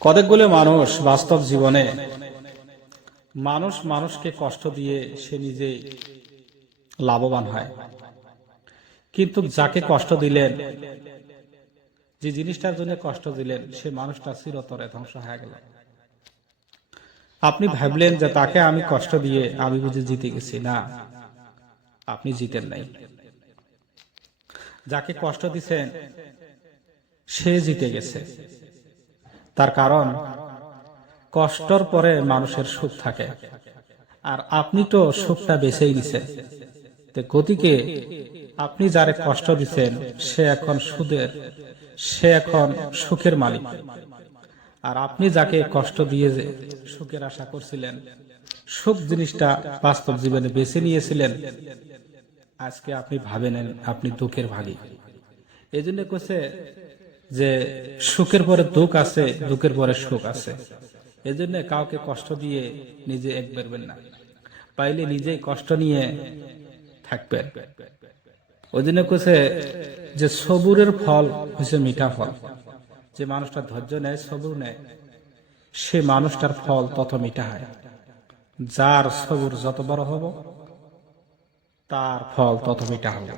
কতকগুলো মানুষ বাস্তব জীবনে মানুষকে কষ্ট দিয়ে সে নিজে লাভবান হয়, কিন্তু যাকে কষ্ট দিলেন, যে জিনিসটার জন্য কষ্ট দিলেন, সে মানুষটা চিরতরে ধ্বংস হয়ে গেল। আপনি ভাবলেন যে তাকে আমি কষ্ট দিয়ে আমি বুঝে জিতে গেছি। না, আপনি জিতেন নাই। যাকে কষ্ট দিছেন সে জিতে গেছে। তার কারণ কষ্টর পরে মানুষের সুখ থাকে, আর আপনি তো সুখটা বেছেই নিছেন। গতিকে আপনি যারে কষ্ট দিচ্ছেন সে এখন সুখের মালিক, আর আপনি যাকে কষ্ট দিয়ে সুখের আশা করছিলেন, সুখ জিনিসটা বাস্তব জীবনে বেছে নিয়েছিলেন, আজকে আপনি ভাবেন আপনি দুঃখের ভাগী। এই জন্য কইছে যে সুখের পরে দুঃখ আছে, দুঃখের পরে সুখ আছে। এই জন্য কাউকে কষ্ট দিয়ে নিজে এক বেরবেন না, পাইলে নিজেই কষ্ট নিয়ে থাকবেন। ওই জন্য কইছে যে সবুরের ফল হচ্ছে মিঠা ফল। যে মানুষটা ধৈর্য নেয়, সবুর নেয়, সে মানুষটার ফল তত মিঠা হয়। যার সবুর যত বড় হব তার ফল তত মিঠা হবে।